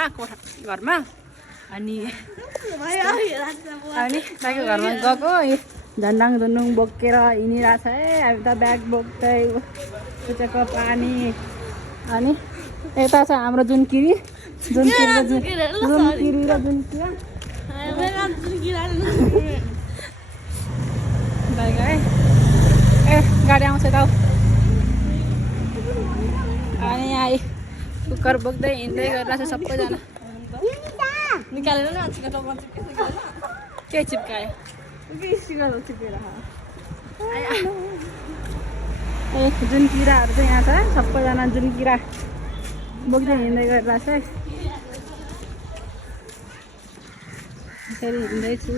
घरमा अनि दाइको घरमा गएको झन्डाङ झुन्डुङ बोकेर हिँडिरहेछ है हामी त ब्याग बोक्दै उचाको पानी अनि यता छ हाम्रो जुनकिरी र दाइको है ए गाडी आउँछ त अनि यहाँ कुकर बोक्दै हिँड्दै गरिरहेको छ सबैजना निकालेर न के चिप्कायो ए जुन किराहरू चाहिँ यहाँ छ सबैजना जुन किरा बोक्दै हिँड्दै गरिरहेको छ यसरी हिँड्दैछु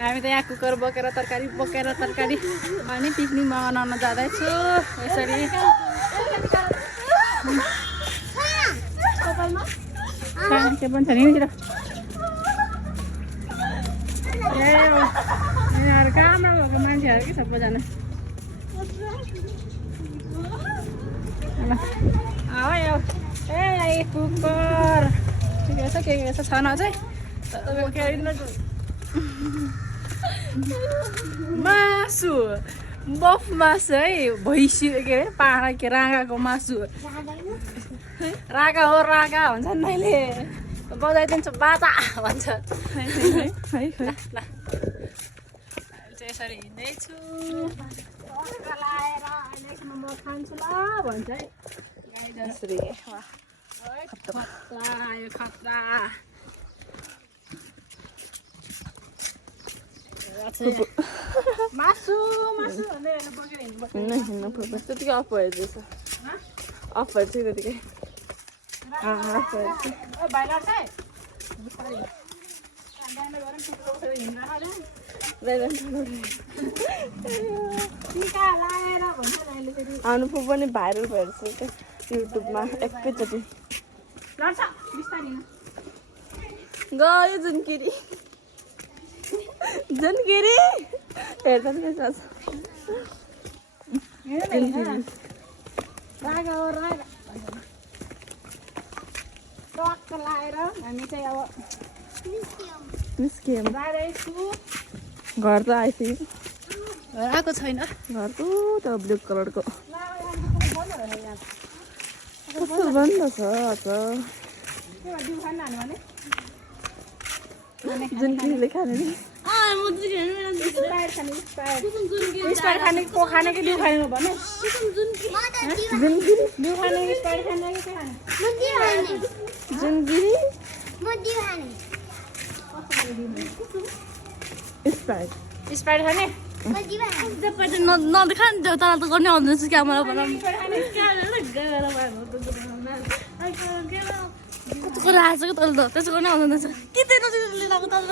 हामी त यहाँ कुकर बोकेर तरकारी अनि पिकनिक मनाउन जाँदैछु यसरी के पनि छ नि यहाँतिर यिनीहरू काममा भएको मान्छेहरू कि सबैजना ए कुकर के छ छाना चाहिँ मासु बफ मासु है भैँसी के अरे पाडा के राँगाको मासु रागा हो रागा भन्छ नि मैले बजाइदिन्छु बाजा भन्छ यसरी हिँड्दैछु लाएर अहिलेसम्म म खान्छु ल भन्छ है यसरी खतरा यो खतरा मासु भन्दै बोकेर हिँड्नुपर्छ त्यतिकै अफ भइदिएछ अफ भएछ त्यतिकै अनुपु पनि भाइरल भइरहेछ क्या युट्युबमा एकैचोटि गयो जुनकिरी हेर्दा पनि रागा हो रागा टक्क लाएर हामी चाहिँ अब निस्क्यौँ जाँदैछु घर त आइपुग्यो घर आएको छैन घरको त ब्लू कलरको कस्तो बन्द छ जुनकिरीले खाने नि स्प्राइट खाने को खाने कि डिउ खाने भन्नु जुनकिरी डिउ खाने कि स्प्राइट खाने कि के खाने जुनकिरी स्प्राइट खाने नदेखा नि त्यो तल त गर्ने आउँदैछ क्यामेरा कस्तो राखेको छ कि तल त त्यसो गर्ने आउँदैन के त्यो लगाएको तल